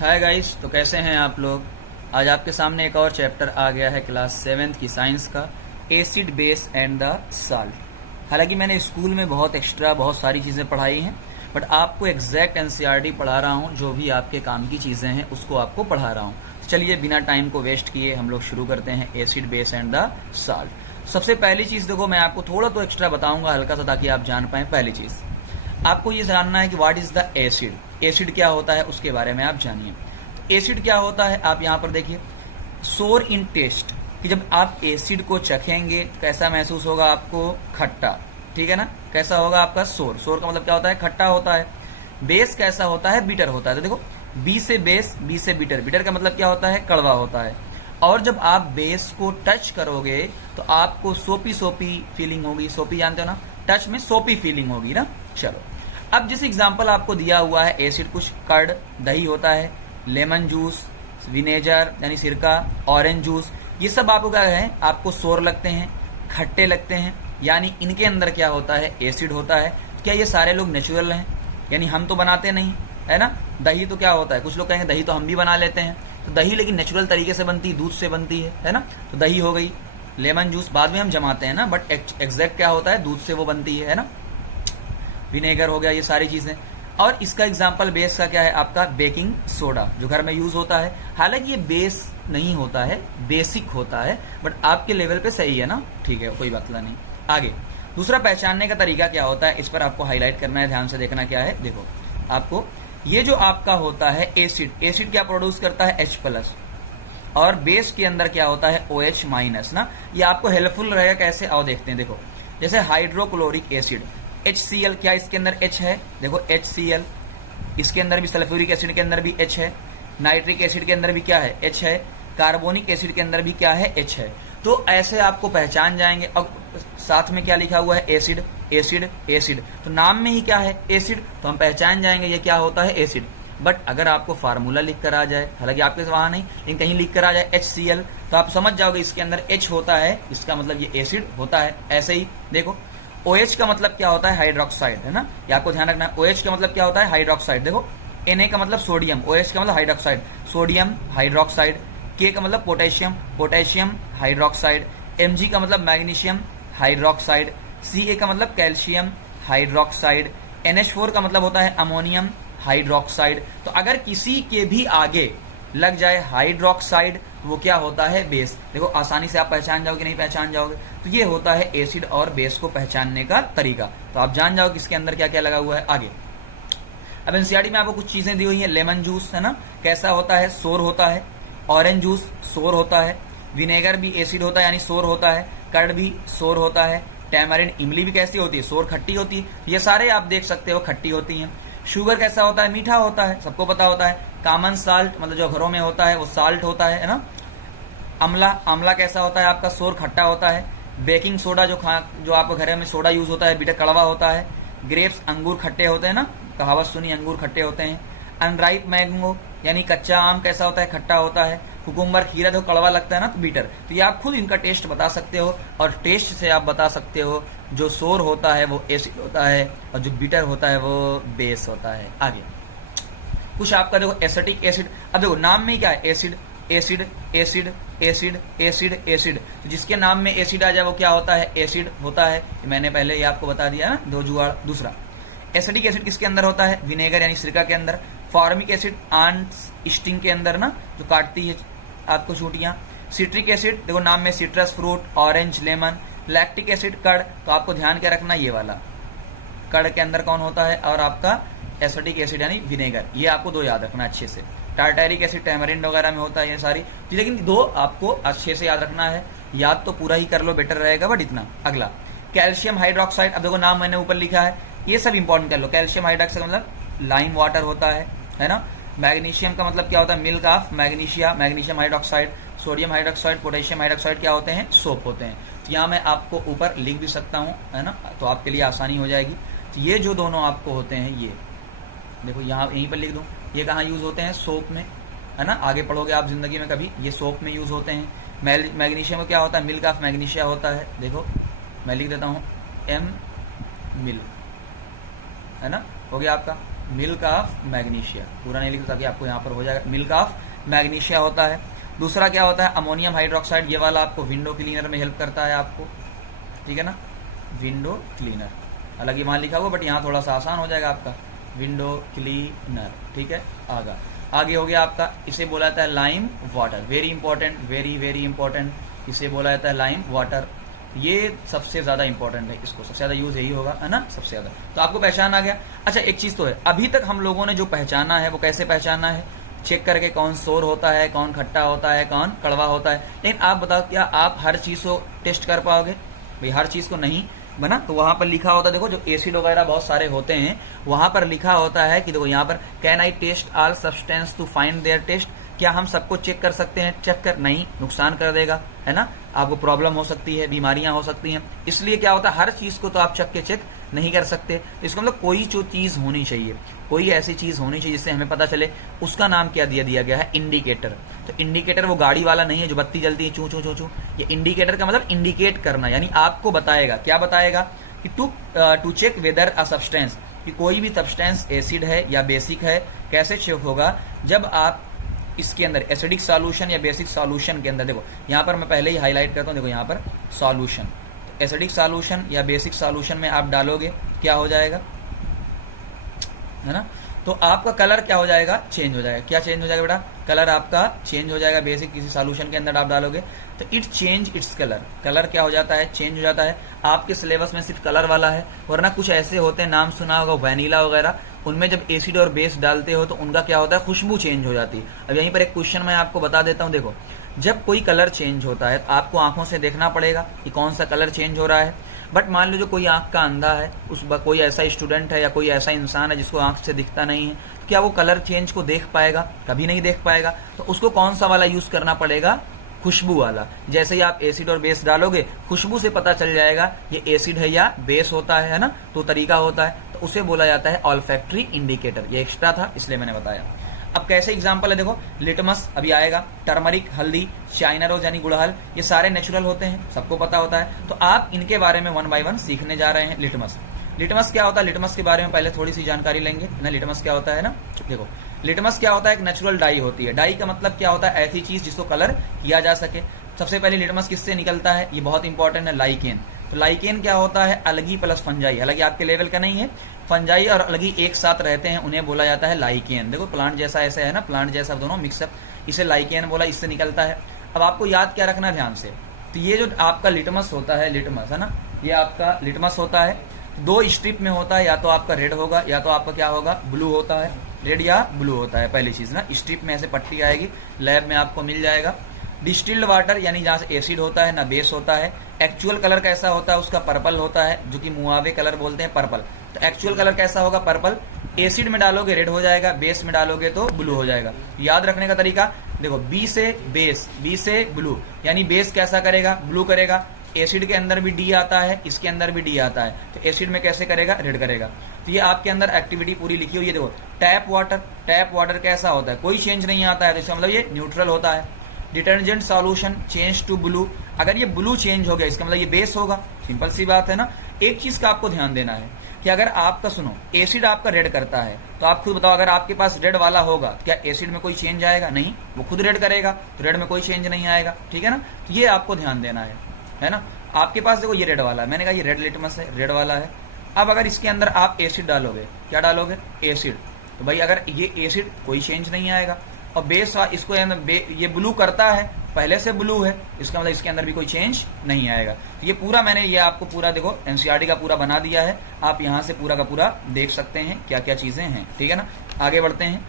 Hi guys, तो कैसे हैं आप लोग। आज आपके सामने एक और चैप्टर आ गया है क्लास 7th की साइंस का, acid base and the salt. हालांकि मैंने स्कूल में बहुत सारी चीज़ें पढ़ाई हैं, बट आपको एग्जैक्ट एनसीईआरटी पढ़ा रहा हूँ। जो भी आपके काम की चीज़ें हैं उसको आपको पढ़ा रहा हूँ। तो चलिए बिना टाइम को वेस्ट किए हम लोग शुरू करते हैं acid base and the salt. सबसे पहली चीज़ देखो, मैं आपको थोड़ा तो एक्स्ट्रा बताऊंगा हल्का सा, ताकि आप जान पाएं। पहली चीज़ आपको ये जानना है कि what is the acid. Acid क्या होता है उसके बारे में आप जानिए। तो एसिड क्या होता है, आप यहां पर देखिए, सोर इन टेस्ट, कि जब आप एसिड को चखेंगे कैसा महसूस होगा आपको, खट्टा। ठीक है ना, कैसा होगा आपका सोर। सोर का मतलब क्या होता है, खट्टा होता है। बेस कैसा होता है, बिटर होता है। तो देखो, बी से बेस, बी से बिटर। बिटर का मतलब क्या होता है, कड़वा होता है। और जब आप बेस को टच करोगे तो आपको सोपी सोपी फीलिंग होगी। सोपी जानते हो ना, टच में सोपी फीलिंग होगी ना। चलो, अब जिस एग्जांपल आपको दिया हुआ है एसिड, कुछ कर्ड दही होता है, लेमन जूस, विनेगर यानी सिरका, ऑरेंज जूस, ये सब आपको क्या है, आपको सोर लगते हैं, खट्टे लगते हैं, यानी इनके अंदर क्या होता है, एसिड होता है। क्या ये सारे लोग नेचुरल हैं, यानी हम तो बनाते नहीं है ना। दही तो क्या होता है, कुछ लोग कहेंगे दही तो हम भी बना लेते हैं, तो दही लेकिन नेचुरल तरीके से बनती है, दूध से बनती है ना। तो दही हो गई। लेमन जूस बाद में हम जमाते हैं ना, बट एग्जैक्ट क्या होता है, दूध से वो बनती है ना। विनेगर हो गया, ये सारी चीजें। और इसका एग्जाम्पल बेस का क्या है आपका, बेकिंग सोडा, जो घर में यूज होता है। हालांकि ये बेस नहीं होता है, बेसिक होता है, बट आपके लेवल पे सही है ना। ठीक है, कोई बात नहीं। आगे दूसरा पहचानने का तरीका क्या होता है, इस पर आपको हाईलाइट करना है, ध्यान से देखना क्या है। देखो, आपको ये जो आपका होता है एसिड, एसिड क्या प्रोड्यूस करता है, H+, और बेस के अंदर क्या होता है, OH- ना। ये आपको हेल्पफुल रहेगा कैसे, आओ देखते हैं। देखो, जैसे हाइड्रोक्लोरिक एसिड, HCl, क्या इसके अंदर H है, देखो HCl। इसके अंदर भी, सल्फ्यूरिक एसिड के अंदर भी H है। नाइट्रिक एसिड के अंदर भी क्या है, H है। कार्बोनिक एसिड के अंदर भी क्या है, H है। तो ऐसे आपको पहचान जाएंगे। अब साथ में क्या लिखा हुआ है, एसिड एसिड एसिड, तो नाम में ही क्या है, एसिड, तो हम पहचान जाएंगे ये क्या होता है, एसिड। बट अगर आपको फार्मूला लिख कर आ जाए, हालांकि आपके वहां नहीं, लेकिन कहीं लिख कर आ जाए HCl, तो आप समझ जाओगे इसके अंदर H होता है, इसका मतलब ये एसिड होता है। ऐसे ही देखो, OH का मतलब क्या होता है, हाइड्रोक्साइड, है ना। ये आपको ध्यान रखना है। OH का मतलब क्या होता है, हाइड्रोक्साइड। देखो, Na का मतलब सोडियम, OH का मतलब हाइड्रोक्साइड, सोडियम हाइड्रोक्साइड। K का मतलब पोटेशियम, पोटेशियम हाइड्रोक्साइड। Mg का मतलब मैग्नीशियम हाइड्रोक्साइड। Ca का मतलब कैल्शियम हाइड्रोक्साइड। NH4 का मतलब होता है अमोनियम हाइड्रोक्साइड। तो अगर किसी के भी आगे लग जाए हाइड्रोक्साइड, वो क्या होता है, बेस। देखो, आसानी से आप पहचान जाओगे, नहीं पहचान जाओगे। तो ये होता है एसिड और बेस को पहचानने का तरीका। तो आप जान जाओ कि इसके अंदर क्या क्या लगा हुआ है। आगे अब एनसीईआरटी में आपको कुछ चीजें दी हुई है। लेमन जूस, है ना, कैसा होता है, सोर होता है। ऑरेंज जूस सोर होता है। विनेगर भी एसिड होता है, यानी सोर होता है। कर्ड भी सोर होता है। टैमरिन, इमली भी कैसी होती है, सोर, खट्टी होती है। ये सारे आप देख सकते हो, खट्टी होती हैं। शुगर कैसा होता है, मीठा होता है, सबको पता होता है। कॉमन साल्ट, मतलब जो घरों में होता है वो साल्ट होता है ना। आंवला, आंवला कैसा होता है आपका, सोर, खट्टा होता है। बेकिंग सोडा, जो आपके घर में सोडा यूज होता है, बिटर, कड़वा होता है। ग्रेप्स, अंगूर खट्टे होते हैं ना, कहावत सुनी, अंगूर खट्टे होते हैं। अनराइप मैंगो, यानी कच्चा आम कैसा होता है, खट्टा होता है। कुकुम्बर, खीरा, तो कड़वा लगता है ना, तो बीटर। तो ये आप खुद इनका टेस्ट बता सकते हो, और टेस्ट से आप बता सकते हो जो सोर होता है वो एसिड होता है, और जो बीटर होता है वो बेस होता है। आगे कुछ आपका देखो, एसिटिक एसिड। अब देखो, नाम में क्या है, acid acid acid acid acid acid, तो जिसके नाम में एसिड आ जाए वो क्या होता है, एसिड होता है। मैंने पहले ये आपको बता दिया ना, दो जुगाड़। दूसरा, एसिडिक एसिड किसके अंदर होता है, विनेगर यानी सिरका के अंदर। फॉर्मिक एसिड, आंट्स स्टिंग के अंदर ना, जो काटती है आपको चूंटियां। सिट्रिक एसिड, देखो नाम में, citrus fruit, orange, lemon. Lactic acid, curd, तो आपको ध्यान क्या रखना, ये वाला कर्ड के अंदर कौन होता है, और आपका एसिडिक एसिड यानी विनेगर। ये आपको दो याद रखना अच्छे से। टार्टारिक एसिड टैमरिंड वगैरह में होता है ये सारी, लेकिन दो आपको अच्छे से याद रखना है। याद तो पूरा ही कर लो, बेटर रहेगा, बट इतना। अगला, कैल्शियम हाइड्रोक्साइड। अब देखो, नाम मैंने ऊपर लिखा है, ये सब इंपॉर्टेंट कर लो। कैल्शियम हाइड्रोक्साइड मतलब लाइम वाटर होता है ना। मैग्नीशियम का मतलब क्या होता है, milk of magnesia, magnesium hydroxide. Sodium hydroxide, potassium hydroxide क्या होते हैं, सोप होते हैं। तो यहाँ मैं आपको ऊपर लिख भी सकता हूँ, है ना, तो आपके लिए आसानी हो जाएगी। तो ये जो दोनों आपको होते हैं, ये देखो, यहाँ यहीं पर लिख दूं, ये कहाँ यूज होते हैं, सोप में, है ना। आगे पढ़ोगे आप जिंदगी में कभी, ये सोप में यूज होते हैं। मैग्नीशियम में क्या होता है, मिल्क ऑफ मैग्नीशिया होता है। देखो मैं लिख देता हूँ, M मिल्क, है ना, हो गया आपका। मिल्क ऑफ मैग्नीशिया, पूरा नहीं लिखा ताकि आपको यहाँ पर हो जाएगा, मिल्क ऑफ मैग्नीशिया होता है। दूसरा क्या होता है, अमोनियम हाइड्रोक्साइड, ये वाला आपको विंडो क्लीनर में हेल्प करता है आपको, ठीक है ना, विंडो क्लीनर, हालांकि वहां लिखा हुआ बट यहाँ थोड़ा सा आसान हो जाएगा आपका, विंडो क्लीनर, ठीक है। आगे हो गया आपका, इसे बोला जाता है lime water, very important, very very important, इसे बोला जाता है लाइम वाटर, ये सबसे ज्यादा इंपॉर्टेंट है, इसको सबसे ज्यादा यूज यही होगा, है ना, सबसे ज्यादा। तो आपको पहचान आ गया। अच्छा, एक चीज तो है, अभी तक हम लोगों ने जो पहचाना है वो कैसे पहचाना है, चेक करके कौन सोर होता है, कौन खट्टा होता है, कौन कड़वा होता है। लेकिन आप बताओ, क्या आप हर चीज को टेस्ट कर पाओगे? भाई हर चीज को नहीं बना, तो वहां पर लिखा होता है, देखो जो एसिड वगैरह बहुत सारे होते हैं वहां पर लिखा होता है कि देखो यहाँ पर can I taste all substance to find their taste, क्या हम सबको चेक कर सकते हैं? चेक कर नहीं, नुकसान कर देगा, है ना, आपको प्रॉब्लम हो सकती है, बीमारियां हो सकती हैं, इसलिए क्या होता है हर चीज को तो आप चेक नहीं कर सकते। इसको मतलब कोई जो चीज होनी चाहिए, कोई ऐसी चीज होनी चाहिए जिससे हमें पता चले, उसका नाम क्या दिया गया है, इंडिकेटर। तो इंडिकेटर वो गाड़ी वाला नहीं है जो बत्ती जलती है चू चू चू चू, ये इंडिकेटर का मतलब इंडिकेट करना, यानी आपको बताएगा, क्या बताएगा कि to check whether a substance, कि कोई भी सब्सटेंस एसिड है या बेसिक है, कैसे चेक होगा, जब आप इसके अंदर एसिडिक सॉल्यूशन या बेसिक सॉल्यूशन के अंदर, देखो यहाँ पर मैं पहले ही हाईलाइट करता हूँ, देखो यहाँ पर सॉल्यूशन, एसिडिक सॉल्यूशन या बेसिक सॉल्यूशन में आप डालोगे क्या हो जाएगा, है ना, तो आपका कलर क्या हो जाएगा, चेंज हो जाएगा। क्या चेंज हो जाएगा बेटा? कलर आपका चेंज हो जाएगा। बेसिक किसी सॉल्यूशन के अंदर आप डालोगे तो it change its colour, colour क्या हो जाता है, चेंज हो जाता है। आपके सिलेबस में सिर्फ कलर वाला है, वरना कुछ ऐसे होते हैं, नाम सुना होगा वैनिला वगैरह, उनमें जब एसिड और बेस डालते हो तो उनका क्या होता है, खुशबू चेंज हो जाती है। अब यहीं पर एक क्वेश्चन मैं आपको बता देता हूँ, देखो जब कोई कलर चेंज होता है तो आपको आंखों से देखना पड़ेगा कि कौन सा कलर चेंज हो रहा है। बट मान लो जो कोई आंख का अंधा है, कोई ऐसा स्टूडेंट है या कोई ऐसा इंसान है जिसको आंख से दिखता नहीं है, तो क्या वो कलर चेंज को देख पाएगा? कभी नहीं देख पाएगा। तो उसको कौन सा वाला यूज करना पड़ेगा, खुशबू वाला। जैसे ही आप एसिड और बेस डालोगे, खुशबू से पता चल जाएगा ये एसिड है या बेस होता है ना, तो तरीका होता है, तो उसे बोला जाता है ऑल्फैक्टरी इंडिकेटर। ये एक्स्ट्रा था इसलिए मैंने बताया। अब कैसे एग्जांपल है, देखो लिटमस अभी आएगा, टर्मरिक, हल्दी, चाइना रोज यानी गुड़हल, ये सारे नेचुरल होते हैं, सबको पता होता है। तो आप इनके बारे में 1 बाय 1 सीखने जा रहे हैं। लिटमस क्या होता है, लिटमस के बारे में पहले थोड़ी सी जानकारी लेंगे ना। लिटमस क्या होता है ना, देखो लिटमस क्या होता है, एक नेचुरल डाई होती है। डाई का मतलब क्या होता है, ऐसी चीज जिसको कलर किया जा सके। सबसे पहले लिटमस किससे निकलता है, ये बहुत इंपॉर्टेंट है, लाइकेन। तो लाइकेन क्या होता है, अलगी प्लस फंजाई। हालांकि आपके लेवल का नहीं है, फंजाई और अलगी एक साथ रहते हैं, उन्हें बोला जाता है लाइकेन। देखो प्लांट जैसा ऐसे है ना, प्लांट जैसा दोनों मिक्सअप, इसे लाइकेन बोला, इससे निकलता है। अब आपको याद क्या रखना ध्यान से, तो ये जो आपका लिटमस होता है, लिटमस है ना, ये आपका लिटमस होता है, 2 स्ट्रिप में होता है, या तो आपका रेड होगा या तो आपका क्या होगा, ब्लू होता है, रेड या ब्लू होता है। पहली चीज ना, स्ट्रिप में ऐसे पट्टी आएगी, लैब में आपको मिल जाएगा। डिस्टिल्ड वाटर यानी जहां से एसिड होता है ना बेस होता है। एक्चुअल कलर कैसा होता है उसका, पर्पल होता है, जो कि मुआवे कलर बोलते हैं, पर्पल। तो एक्चुअल कलर कैसा होगा, पर्पल। एसिड में डालोगे रेड हो जाएगा, बेस में डालोगे तो ब्लू हो जाएगा। याद रखने का तरीका देखो, बी से बेस, बी से ब्लू, यानी बेस कैसा करेगा, ब्लू करेगा। एसिड के अंदर भी डी आता है, इसके अंदर भी डी आता है, तो एसिड में कैसे करेगा, रेड करेगा। तो ये आपके अंदर एक्टिविटी पूरी लिखी हुई है। देखो टैप वाटर कैसा होता है, कोई चेंज नहीं आता है, तो इसका मतलब ये न्यूट्रल होता है। Detergent solution change to blue, अगर ये ब्लू चेंज हो गया इसका मतलब ये बेस होगा, सिंपल सी बात है ना। एक चीज का आपको ध्यान देना है कि अगर आपका सुनो एसिड आपका रेड करता है, तो आप खुद बताओ, अगर आपके पास रेड वाला होगा तो क्या एसिड में कोई चेंज आएगा? नहीं, वो खुद रेड करेगा, तो रेड में कोई चेंज नहीं आएगा, ठीक है ना। तो ये आपको ध्यान देना है ना। आपके पास देखो ये रेड वाला है, मैंने कहा ये रेड लिटमस है, रेड वाला है। अब अगर इसके अंदर आप एसिड डालोगे, क्या डालोगे, एसिड, तो भाई अगर ये एसिड कोई चेंज नहीं आएगा। और बेस इसको ये ब्लू करता है, पहले से ब्लू है, इसका मतलब इसके अंदर भी कोई चेंज नहीं आएगा। तो ये पूरा मैंने ये आपको पूरा देखो एनसीईआरटी का पूरा बना दिया है, आप यहाँ से पूरा का पूरा देख सकते हैं क्या क्या चीजें हैं, ठीक है ना। आगे बढ़ते हैं,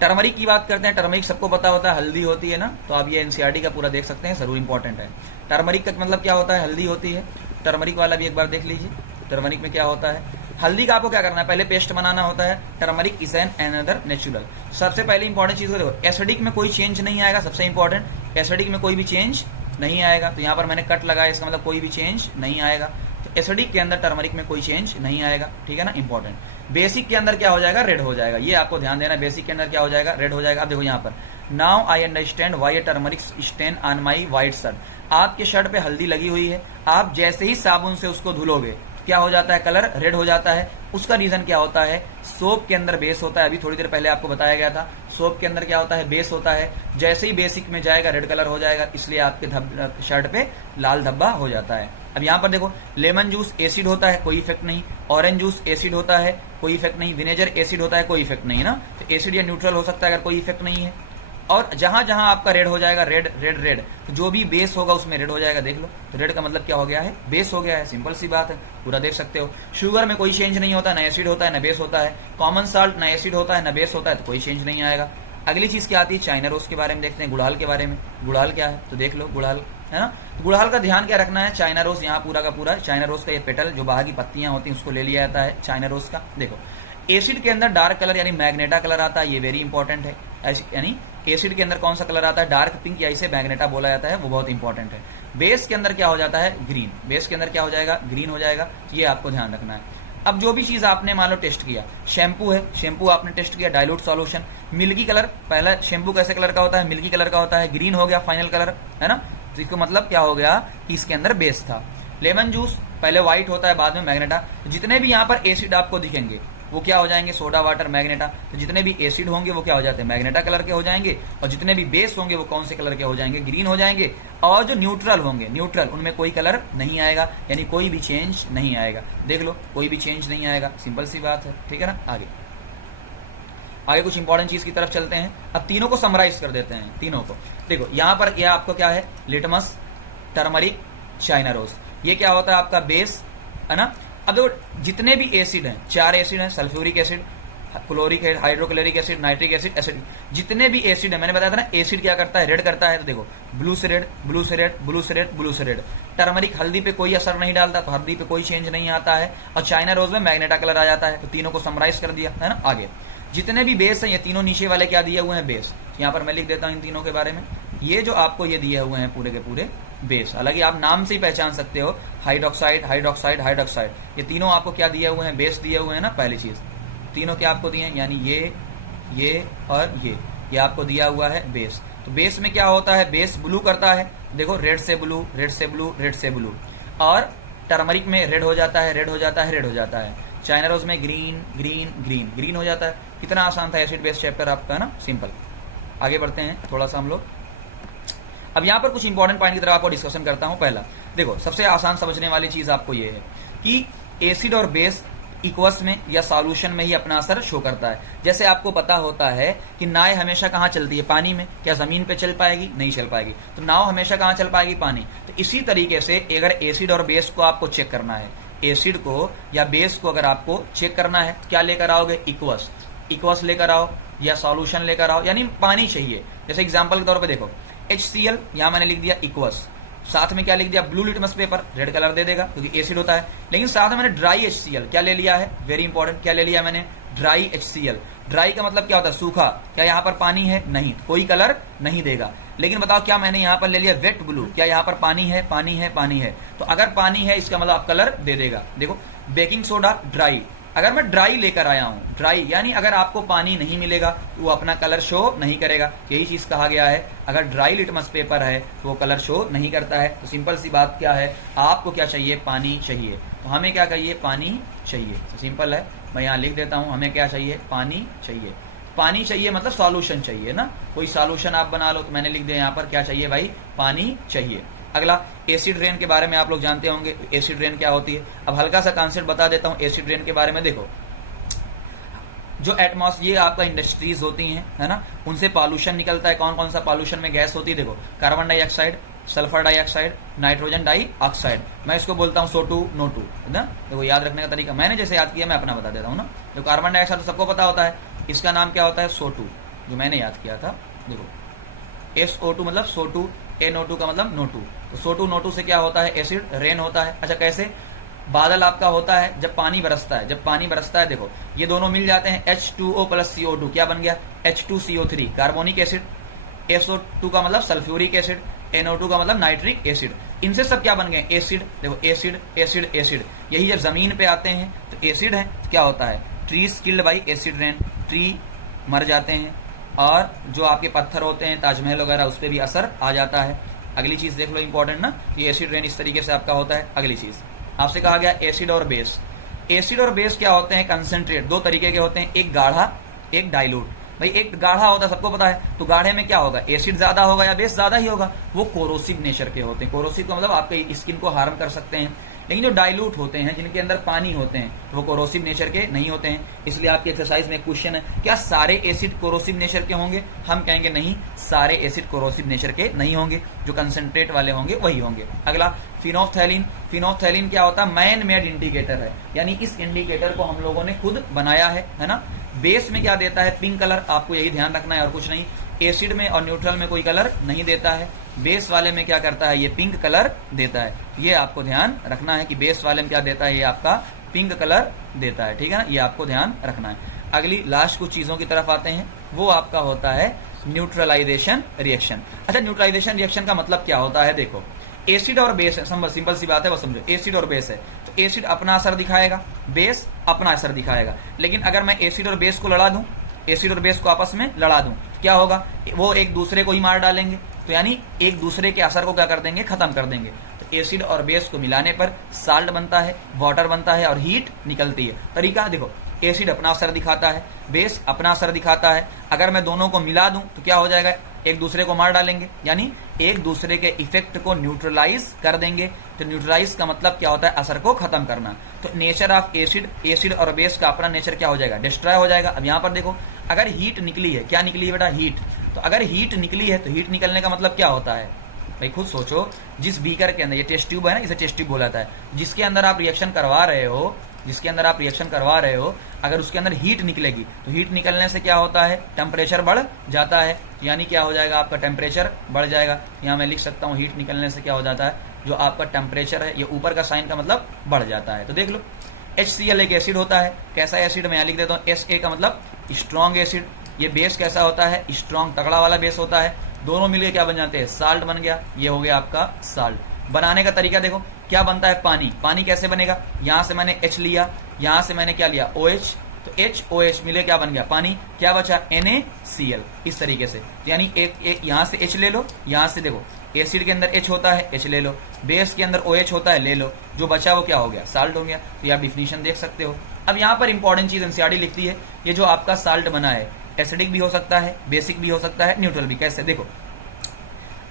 टर्मरिक की बात करते हैं। टर्मरिक सबको पता होता है, हल्दी होती है ना, तो आप ये एनसीईआरटी का पूरा देख सकते हैं, जरूर इंपॉर्टेंट है। टर्मरिक का मतलब क्या होता है, हल्दी होती है। टर्मरिक वाला भी एक बार देख लीजिए, टर्मरिक में क्या होता है। हल्दी का आपको क्या करना है, पहले पेस्ट बनाना होता है। Turmeric is an another natural. सबसे पहले इंपॉर्टेंट चीज को देखो, एसिडिक में कोई चेंज नहीं आएगा, सबसे इंपॉर्टेंट, एसिडिक में कोई भी चेंज नहीं आएगा। तो यहाँ पर मैंने कट लगाया, इसका मतलब कोई भी चेंज नहीं आएगा। तो एसिडिक के अंदर टर्मरिक में कोई चेंज नहीं आएगा, ठीक है ना, इंपॉर्टेंट। बेसिक के अंदर क्या हो जाएगा, रेड हो जाएगा, ये आपको ध्यान देना, बेसिक के अंदर क्या हो जाएगा, रेड हो जाएगा। अब देखो यहाँ पर, now I understand why turmeric stain on my white shirt. आपके शर्ट पे हल्दी लगी हुई है, आप जैसे ही साबुन से उसको धुलोगे क्या हो जाता है, कलर रेड हो जाता है। उसका रीजन क्या होता है, सोप के अंदर बेस होता है। अभी थोड़ी देर पहले आपको बताया गया था, सोप के अंदर क्या होता है, बेस होता है। जैसे ही बेसिक में जाएगा रेड कलर हो जाएगा, इसलिए आपके शर्ट पे लाल धब्बा हो जाता है। अब यहाँ पर देखो, लेमन जूस एसिड होता है, कोई इफेक्ट नहीं। ऑरेंज जूस एसिड होता है, कोई इफेक्ट नहीं। विनेगर एसिड होता है, कोई इफेक्ट नहीं, ना। तो एसिड या न्यूट्रल हो सकता है अगर कोई इफेक्ट नहीं है। और जहां जहां आपका रेड हो जाएगा, रेड रेड रेड, तो जो भी बेस होगा उसमें रेड हो जाएगा। देख लो, तो रेड का मतलब क्या हो गया है, बेस हो गया है। सिंपल सी बात है, पूरा देख सकते हो। शुगर में कोई चेंज नहीं होता, ना एसिड होता है ना बेस होता है। कॉमन साल्ट ना एसिड होता है ना बेस होता है, तो कोई चेंज नहीं आएगा। अगली चीज क्या आती है, चाइना रोज के बारे में देखते हैं, गुड़हल के बारे में। गुड़हल क्या है, तो देख लो, गुड़हल है ना। तो गुड़हल का ध्यान क्या रखना है, चाइना रोज यहाँ पूरा का पूरा, चाइना रोज का ये पेटल जो बाहर की पत्तियां होती हैं उसको ले लिया जाता है चाइना रोज का। देखो, एसिड के अंदर डार्क कलर यानी मैग्नेटा कलर आता है, ये वेरी इंपॉर्टेंट है। यानी एसिड के अंदर कौन सा कलर आता है, डार्क पिंक, या इसे मैग्नेटा बोला जाता है, वो बहुत इंपॉर्टेंट है। बेस के अंदर क्या हो जाता है, ग्रीन। बेस के अंदर क्या हो जाएगा, ग्रीन हो जाएगा। ये आपको ध्यान रखना है। अब जो भी चीज आपने मान लो टेस्ट किया, शैम्पू है, शैम्पू आपने टेस्ट किया, डाइल्यूट सॉल्यूशन, मिल्की कलर, पहला शैम्पू कैसे कलर का होता है, मिल्की कलर का होता है, ग्रीन हो गया फाइनल कलर, है ना। तो इसको मतलब क्या हो गया कि इसके अंदर बेस था। लेमन जूस पहले व्हाइट होता है, बाद में मैग्नेटा। जितने भी यहाँ पर एसिड आपको दिखेंगे वो क्या हो जाएंगे, सोडा वाटर मैग्नेटा। तो जितने भी एसिड होंगे वो क्या हो जाते हैं, मैग्नेटा कलर के हो जाएंगे। और जितने भी बेस होंगे वो कौन से कलर के हो जाएंगे, ग्रीन हो जाएंगे। और जो न्यूट्रल होंगे, न्यूट्रल, उनमें कोई कलर नहीं आएगा, यानी कोई भी चेंज नहीं आएगा। देख लो, कोई भी चेंज नहीं आएगा, सिंपल सी बात है, ठीक है ना। आगे कुछ इंपॉर्टेंट चीज की तरफ चलते हैं। अब तीनों को समराइज कर देते हैं, तीनों को। देखो यहाँ पर यह आपको क्या है, लिटमस, टर्मरिक, चाइना रोज। ये क्या होता है, आपका बेस, है ना। अब देखो, जितने भी एसिड हैं, 4 एसिड हैं, sulphuric acid, chloric acid, hydrochloric acid, nitric acid, acid, जितने भी एसिड है, मैंने बताया था ना, एसिड क्या करता है, रेड करता है। तो देखो, ब्लू से रेड, ब्लू से रेड, ब्लू से रेड, ब्लू से रेड। टर्मरिक हल्दी पे कोई असर नहीं डालता, तो हल्दी पे कोई चेंज नहीं आता है। और चाइना रोज में मैग्नेटा कलर आ जाता है। तो तीनों को समराइज कर दिया, है ना। आगे जितने भी बेस हैं, ये तीनों नीचे वाले क्या दिए हुए हैं, बेस। यहाँ पर मैं लिख देता हूँ इन तीनों के बारे में। ये जो आपको ये दिए हुए हैं पूरे के पूरे बेस, हालांकि आप नाम से ही पहचान सकते हो, हाइड्रोक्साइड, हाइड्रोक्साइड, हाइड्रोक्साइड, ये तीनों आपको क्या दिए हुए हैं, बेस दिए हुए हैं ना। पहली चीज, तीनों क्या आपको दिए हैं, यानी ये और ये आपको दिया हुआ है बेस। तो बेस में क्या होता है, बेस ब्लू करता है। देखो, रेड से ब्लू, रेड से ब्लू, रेड से ब्लू। और टर्मरिक में रेड हो जाता है, रेड हो जाता है, रेड हो जाता है। चाइना रोज में ग्रीन, ग्रीन, ग्रीन, ग्रीन हो जाता है। कितना आसान था एसिड बेस चैप्टर आपका, है ना, सिंपल। आगे बढ़ते हैं थोड़ा सा हम लोग। अब यहाँ पर कुछ इंपॉर्टेंट पॉइंट की तरफ आपको डिस्कशन करता हूं। पहला देखो, सबसे आसान समझने वाली चीज आपको ये है कि एसिड और बेस इक्वस में या सॉल्यूशन में ही अपना असर शो करता है। जैसे आपको पता होता है कि नाव हमेशा कहाँ चलती है, पानी में। क्या जमीन पे चल पाएगी, नहीं चल पाएगी। तो नाव हमेशा कहाँ चल पाएगी, पानी। तो इसी तरीके से अगर एसिड और बेस को आपको चेक करना है, एसिड को या बेस को अगर आपको चेक करना है, तो क्या लेकर आओगे, इक्वस। इक्वस लेकर आओ या सॉल्यूशन लेकर आओ, यानी पानी चाहिए। जैसे एग्जाम्पल के तौर पर देखो, HCl, यहां मैंने लिख दिया इक्वस, साथ में क्या लिख दिया, blue litmus paper, red colour दे देगा क्योंकि एसिड होता है। लेकिन साथ में मैंने ड्राई HCl क्या ले लिया है, वेरी इंपॉर्टेंट, क्या ले लिया मैंने, ड्राई HCl। ड्राई का मतलब क्या होता है, सूखा। क्या यहाँ पर पानी है, नहीं, कोई कलर नहीं देगा। लेकिन बताओ, क्या मैंने यहाँ पर ले लिया वेट ब्लू, क्या यहाँ पर पानी है, पानी है, पानी है। तो अगर पानी है इसका मतलब आप कलर दे देगा। देखो, बेकिंग सोडा, ड्राई, अगर मैं ड्राई लेकर आया हूं, ड्राई यानी अगर आपको पानी नहीं मिलेगा तो वो अपना कलर शो नहीं करेगा। यही चीज कहा गया है, अगर ड्राई लिटमस पेपर है तो वो कलर शो नहीं करता है। तो सिंपल सी बात क्या है, आपको क्या चाहिए, पानी चाहिए। तो हमें क्या चाहिए, पानी चाहिए। तो सिंपल है, मैं यहाँ लिख देता हूं, हमें क्या चाहिए, पानी चाहिए। पानी चाहिए मतलब सॉल्यूशन चाहिए ना, कोई सॉल्यूशन आप बना लो। तो मैंने लिख दिया यहाँ पर क्या चाहिए भाई, पानी चाहिए। अगला, एसिड रेन के बारे में आप लोग जानते होंगे, एसिड रेन क्या होती है। अब हल्का सा कॉन्सेप्ट बता देता हूं एसिड रेन के बारे में। देखो, जो एटमॉस्फेयर, ये आपका इंडस्ट्रीज होती हैं, है ना, उनसे पॉल्यूशन निकलता है। कौन कौन सा पॉल्यूशन में गैस होती है, देखो, carbon dioxide, sulphur dioxide, nitrogen dioxide. मैं इसको बोलता हूँ SO2 NO2, है ना। देखो, याद रखने का तरीका मैंने जैसे याद किया मैं अपना बता देता हूँ ना। जो कार्बन डाइऑक्साइड तो सबको पता होता है, इसका नाम क्या होता है, SO2, जो मैंने याद किया था। देखो, SO2 मतलब SO2, NO2 का मतलब NO2। तो SO2 NO2 से क्या होता है, एसिड रेन होता है। अच्छा, कैसे, बादल आपका होता है जब पानी बरसता है। जब पानी बरसता है, देखो, ये दोनों मिल जाते हैं, H2O प्लस CO2, क्या बन गया, H2CO3, कार्बोनिक एसिड। SO2 का मतलब सल्फ्यूरिक एसिड, NO2 का मतलब नाइट्रिक एसिड। इनसे सब क्या बन गए, एसिड। देखो, एसिड, एसिड, एसिड। यही जब जमीन पे आते हैं तो एसिड है, तो क्या होता है, trees killed by acid rain, tree मर जाते हैं। और जो आपके पत्थर होते हैं, ताजमहल वगैरह, उस पर भी असर आ जाता है। अगली चीज देख लो, इंपॉर्टेंट ना, ये एसिड रेन इस तरीके से आपका होता है। अगली चीज, आपसे कहा गया एसिड और बेस। एसिड और बेस क्या होते हैं? कंसेंट्रेट। दो तरीके के होते हैं, एक गाढ़ा, एक डाइल्यूट। भाई एक गाढ़ा होता है, सबको पता है, तो गाढ़े में क्या होगा? एसिड ज्यादा होगा या बेस ज्यादा ही होगा। वो कोरोसिव नेचर के होते हैं। कोरोसिव का मतलब आपके स्किन को हार्म कर सकते हैं। लेकिन जो डाइल्यूट होते हैं, जिनके अंदर पानी होते हैं, वो कोरोसिव नेचर के नहीं होते हैं। इसलिए आपकी एक्सरसाइज में क्वेश्चन है, क्या सारे एसिड कोरोसिव नेचर के होंगे? हम कहेंगे नहीं, सारे एसिड कोरोसिव नेचर के नहीं होंगे, जो कंसेंट्रेट वाले होंगे वही होंगे। अगला फिनोफ्थैलिन। फिनोफ्थैलिन क्या होता है? मैन मेड इंडिकेटर है, यानी इस इंडिकेटर को हम लोगों ने खुद बनाया है ना। बेस में क्या देता है? Pink colour. आपको यही ध्यान रखना है और कुछ नहीं। एसिड में और न्यूट्रल में कोई कलर नहीं देता है। बेस वाले में क्या करता है? ये पिंक कलर देता है। ये आपको ध्यान रखना है कि बेस वाले में क्या देता है? ये आपका पिंक कलर देता है, ठीक है ना। ये आपको ध्यान रखना है। अगली लास्ट कुछ चीजों की तरफ आते हैं, वो आपका होता है न्यूट्रलाइजेशन रिएक्शन। अच्छा, न्यूट्रलाइजेशन रिएक्शन का मतलब क्या होता है? देखो, एसिड और बेस है, सिंपल सी बात है, बस समझो। एसिड और बेस है, तो एसिड अपना असर दिखाएगा, बेस अपना असर दिखाएगा। लेकिन अगर मैं एसिड और बेस को लड़ा दूं, एसिड और बेस को आपस में लड़ा दूं, तो क्या होगा? वो एक दूसरे को ही मार डालेंगे। तो यानी एक दूसरे के असर को क्या कर देंगे? खत्म कर देंगे। तो एसिड और बेस को मिलाने पर साल्ट बनता है, वाटर बनता है और हीट निकलती है। तरीका देखो, एसिड अपना असर दिखाता है, बेस अपना असर दिखाता है। अगर मैं दोनों को मिला दूं तो क्या हो जाएगा? एक दूसरे को मार डालेंगे, यानी एक दूसरे के इफेक्ट को न्यूट्रलाइज कर देंगे। तो न्यूट्रलाइज का मतलब क्या होता है? असर को खत्म करना। तो नेचर ऑफ एसिड, एसिड और बेस का अपना नेचर क्या हो जाएगा? डिस्ट्रॉय हो जाएगा। अब यहाँ पर देखो, अगर हीट निकली है, क्या निकली है बेटा? हीट। तो अगर हीट निकली है, तो हीट निकलने का मतलब क्या होता है? भाई खुद सोचो, जिस बीकर के अंदर, ये टेस्ट ट्यूब है ना, इसे टेस्ट ट्यूब बोला जाता है, जिसके अंदर आप रिएक्शन करवा रहे हो, अगर उसके अंदर हीट निकलेगी, तो हीट निकलने से क्या होता है? टेम्परेचर बढ़ जाता है। यानी क्या हो जाएगा? आपका टेम्परेचर बढ़ जाएगा। यहाँ मैं लिख सकता हूँ, हीट निकलने से क्या हो जाता है? जो आपका टेम्परेचर है, ये ऊपर का साइन का मतलब बढ़ जाता है। तो देख लो, HCl एक एसिड होता है। कैसा एसिड? मैं यहाँ लिख देता हूँ, SA का मतलब स्ट्रॉन्ग एसिड। ये बेस कैसा होता है? स्ट्रॉन्ग, तगड़ा वाला बेस होता है। दोनों मिलकर क्या बन जाते हैं? साल्ट बन गया। ये हो गया आपका साल्ट। बनाने का तरीका देखो, क्या बनता है? पानी। पानी कैसे बनेगा? यहां से मैंने H लिया, यहां से मैंने क्या लिया? OH। तो HOH मिले क्या बन गया? पानी। क्या बचा? NaCl। इस तरीके से, यानी एक यहां से H ले लो, यहां से देखो, एसिड के अंदर H होता है, H ले लो, बेस के अंदर OH होता है, ले लो, जो बचा वो क्या हो गया? साल्ट हो गया। तो ये आप डिफिनीशन देख सकते हो। अब यहाँ पर इंपॉर्टेंट चीज एनसीईआरटी लिखती है, ये जो आपका साल्ट बना है, एसिडिक भी हो सकता है, बेसिक भी हो सकता है, न्यूट्रल भी। कैसे? देखो,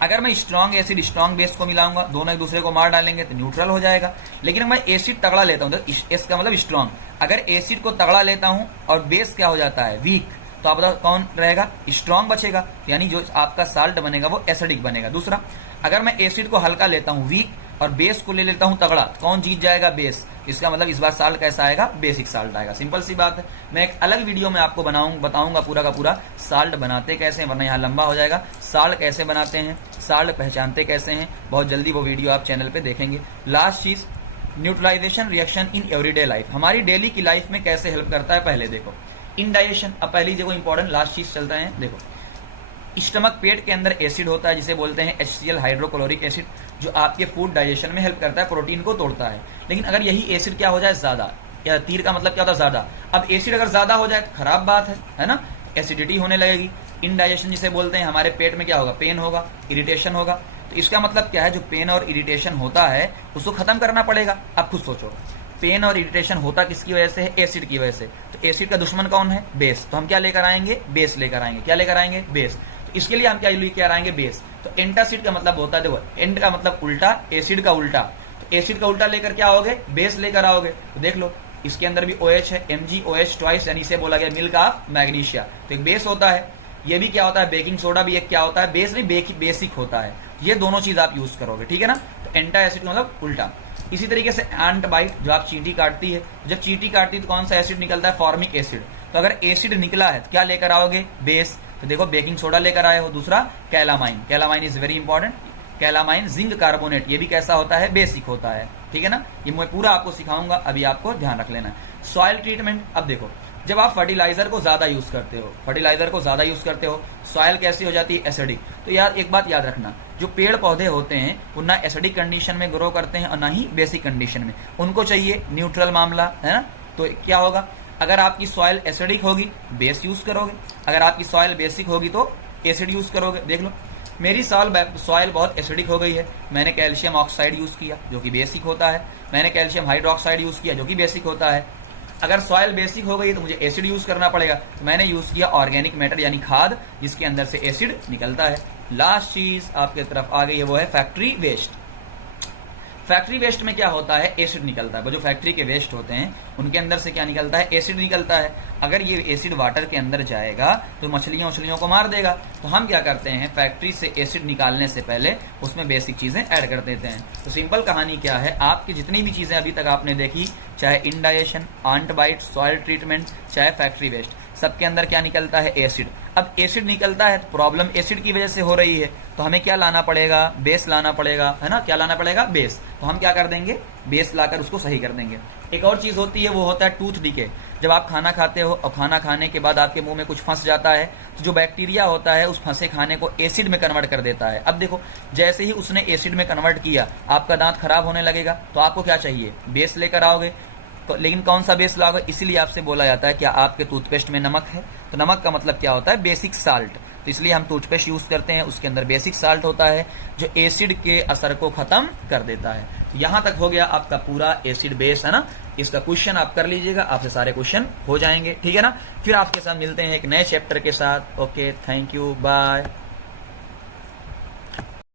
अगर मैं स्ट्रॉन्ग एसिड स्ट्रॉन्ग बेस को मिलाऊंगा, दोनों एक दूसरे को मार डालेंगे तो न्यूट्रल हो जाएगा। लेकिन मैं एसिड तगड़ा लेता हूं, तो इसका मतलब स्ट्रॉन्ग। अगर एसिड को तगड़ा लेता हूं और बेस क्या हो जाता है? वीक, तो आप बताओ कौन रहेगा? स्ट्रॉन्ग बचेगा, यानी जो आपका साल्ट बनेगा वो एसिडिक बनेगा। दूसरा, अगर मैं एसिड को हल्का लेता हूं, वीक, और बेस को ले लेता हूं तगड़ा, तो कौन जीत जाएगा? बेस। इसका मतलब इस बार साल्ट कैसा आएगा? बेसिक साल्ट आएगा। सिंपल सी बात है। मैं एक अलग वीडियो में आपको बताऊंगा पूरा का पूरा साल्ट बनाते कैसे हैं, वरना यहाँ लंबा हो जाएगा। साल्ट कैसे बनाते हैं, साल्ट पहचानते कैसे हैं, बहुत जल्दी वो वीडियो आप चैनल पे देखेंगे। लास्ट चीज, neutralization reaction in everyday life, हमारी डेली की लाइफ में कैसे हेल्प करता है? पहले देखो, इंडाइजेशन। अब पहली देखो इंपॉर्टेंट लास्ट चीज चलता है। देखो, स्टमक, पेट के अंदर एसिड होता है जिसे बोलते हैं HCl हाइड्रोक्लोरिक एसिड, जो आपके फूड डाइजेशन में हेल्प करता है, प्रोटीन को तोड़ता है। लेकिन अगर यही एसिड क्या हो जाए? ज्यादा, या तीर का मतलब क्या होता है? ज्यादा। अब एसिड अगर ज्यादा हो जाए तो खराब बात है ना, एसिडिटी होने लगेगी। इनडाइजेशन जिसे बोलते हैं, हमारे पेट में क्या होगा? पेन होगा, इरिटेशन होगा। तो इसका मतलब क्या है? जो पेन और इरिटेशन होता है उसको खत्म करना पड़ेगा। अब खुद सोचो, पेन और इरिटेशन होता किसकी वजह से है? एसिड की वजह से। तो एसिड का दुश्मन कौन है? बेस। तो हम क्या लेकर आएंगे? बेस लेकर आएंगे। क्या लेकर आएंगे? बेस। इसके लिए हम क्या लेकर आएंगे? बेस। तो एंटासिड का मतलब होता है, देखो, एंट का मतलब उल्टा, एसिड का उल्टा। तो एसिड का उल्टा लेकर क्या आओगे? बेस लेकर आओगे। तो देख लो, इसके अंदर भी OH है, MgOH ट्वाइस, यानी इसे बोला गया मिल्क ऑफ मैग्नीशिया। तो एक बेस होता है। ये भी क्या होता है? बेकिंग सोडा भी एक क्या होता है? बेस नहीं, बेसिक होता है। ये दोनों चीज आप यूज करोगे, ठीक है ना। तो एंटा एसिड का मतलब उल्टा। इसी तरीके से एंट बाइट, जो आप चींटी काटती है, जब चींटी काटती है तो कौन सा एसिड निकलता है? Formic acid. तो अगर एसिड निकला है तो क्या लेकर आओगे? बेस। तो देखो, बेकिंग सोडा लेकर आए हो। दूसरा, calamine. Calamine is very important. Calamine zinc carbonate, ये भी कैसा होता है? बेसिक होता है, ठीक है ना। ये मैं पूरा आपको सिखाऊंगा, अभी आपको ध्यान रख लेना है। Soil treatment. अब देखो, जब आप फर्टिलाइजर को ज्यादा यूज करते हो, सॉइल कैसी हो जाती है? एसिडिक। तो यार एक बात याद रखना, जो पेड़ पौधे होते हैं वो ना एसिडिक कंडीशन में ग्रो करते हैं और ना ही बेसिक कंडीशन में। उनको चाहिए न्यूट्रल मामला, है ना। तो क्या होगा? अगर आपकी सॉइल एसिडिक होगी, बेस यूज करोगे। अगर आपकी सॉइल बेसिक होगी तो एसिड यूज करोगे। देख लो, मेरी सॉइल बहुत एसिडिक हो गई है, मैंने कैल्शियम ऑक्साइड यूज किया जो कि बेसिक होता है, मैंने कैल्शियम हाइड्रोक्साइड यूज किया जो कि बेसिक होता है। अगर सॉइल बेसिक हो गई तो मुझे एसिड यूज करना पड़ेगा, तो मैंने यूज किया ऑर्गेनिक मैटर यानी खाद, जिसके अंदर से एसिड निकलता है। लास्ट चीज आपके तरफ आ गई है वो है फैक्ट्री वेस्ट। फैक्ट्री वेस्ट में क्या होता है, एसिड निकलता है। वो जो फैक्ट्री के वेस्ट होते हैं उनके अंदर से क्या निकलता है, एसिड निकलता है। अगर ये एसिड वाटर के अंदर जाएगा तो मछलियों को मार देगा। तो हम क्या करते हैं, फैक्ट्री से एसिड निकालने से पहले उसमें बेसिक चीजें ऐड कर देते हैं। तो सिंपल कहानी क्या है, आपकी जितनी भी चीजें अभी तक आपने देखी, चाहे indigestion, ant bite, soil treatment, चाहे फैक्ट्री वेस्ट, सबके अंदर क्या निकलता है, एसिड। अब एसिड निकलता है, प्रॉब्लम एसिड की वजह से हो रही है, तो हमें क्या लाना पड़ेगा, बेस लाना पड़ेगा, है ना। क्या लाना पड़ेगा, बेस। तो हम क्या कर देंगे, बेस लाकर उसको सही कर देंगे। एक और चीज होती है, वो होता है टूथ डिके। जब आप खाना खाते हो और खाना खाने के बाद आपके मुंह में कुछ फंस जाता है, तो जो बैक्टीरिया होता है उस फंसे खाने को एसिड में कन्वर्ट कर देता है। अब देखो, जैसे ही उसने एसिड में कन्वर्ट किया, आपका दांत खराब होने लगेगा, तो आपको क्या चाहिए, बेस लेकर आओगे। लेकिन कौन सा बेस लाओगे, इसीलिए आपसे बोला जाता है क्या आपके टूथपेस्ट में नमक है। तो नमक का मतलब क्या होता है, बेसिक साल्ट। तो इसलिए हम टूथपेस्ट यूज करते हैं, उसके अंदर बेसिक साल्ट होता है जो एसिड के असर को खत्म कर देता है। तो यहां तक हो गया आपका पूरा एसिड बेस, है ना। इसका क्वेश्चन आप कर लीजिएगा, आपसे सारे क्वेश्चन हो जाएंगे, ठीक है ना। फिर आपके साथ मिलते हैं एक नए चैप्टर के साथ। Okay, thank you, bye.